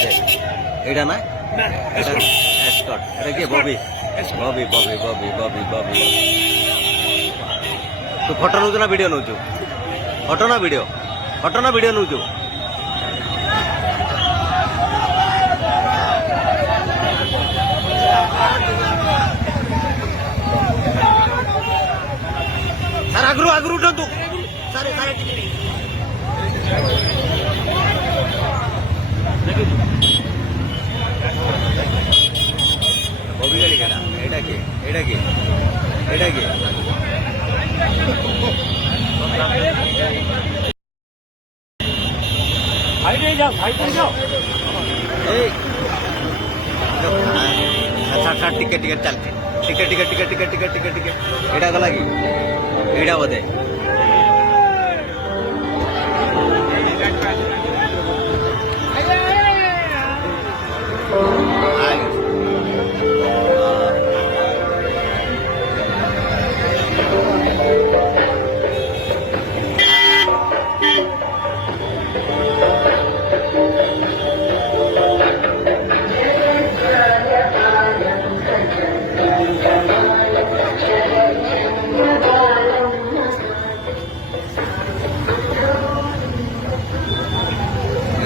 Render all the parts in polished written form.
बोधे एटा ना एटा एस्कॉट एटा के बॉबी बॉबी बॉबी बॉबी बॉबी बॉबी तू फोटो नौचु ना वीडियो नौचु फोटो ना वीडियो नौचु सर आगरू आगरू उठंतु सारे सारे टिके बॉबी गाड़ी केटा एटा के एटा के एटा के भाई जाओ ए अच्छा टिकट टिकट चलते ticket ticket ticket ticket ticket ticket ticket एटा गला की एटा बोधे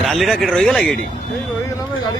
ରାଲିଟା କେଠି ରହିଗଲା କି ଏଠି ରହିଗଲା ଗାଡି